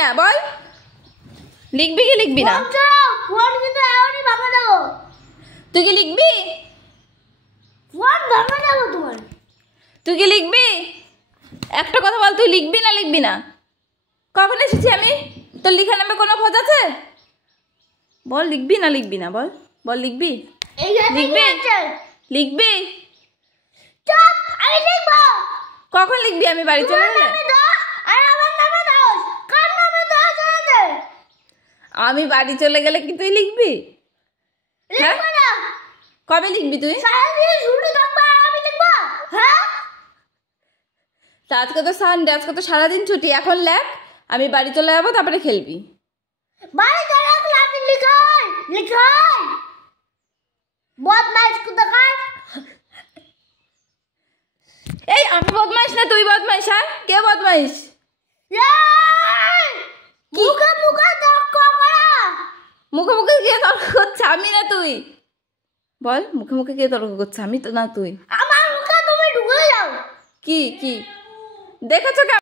না বল? লিখবি কি লিখবি না? ফোন কিন্তু এখনই ভাঙা দেবো। তুই কি লিখবি? ফোন ভাঙা দেবো তোমার। তুই কি লিখবি? একটা কথা বল, তুই লিখবি না লিখবি না? কখন এসেছি আমি? তোর লিখা নামে কোনো খোঁজ আছে? বল লিখবি না লিখবি না? বল বল লিখবি? লিখবি? লিখবি? চুপ, আমি লিখবো। কখন লিখবি? আমি বাড়ি চলে গেলে? আমি বাড়ি চলে গেলে কি তুই লিখবি? হ্যাঁ, কবে লিখবি তুই? আজকে তো সানডে, আজকে তো সারাদিন ছুটি। এখন লেখ, আমি বাড়ি চলে যাবো, তারপরে খেলবি। এই আমি বদমাইশ না তুই বদমাইশ? হ্যাঁ, কে বদমাইশ? মুখে মুখে কে তর্ক করছে? আমি না তুই? বল, মুখে মুখে কে তর্ক করছে? আমি তো না তুই? আমার মুখে তুমি ঢুকে যাও। কি কি দেখেছো?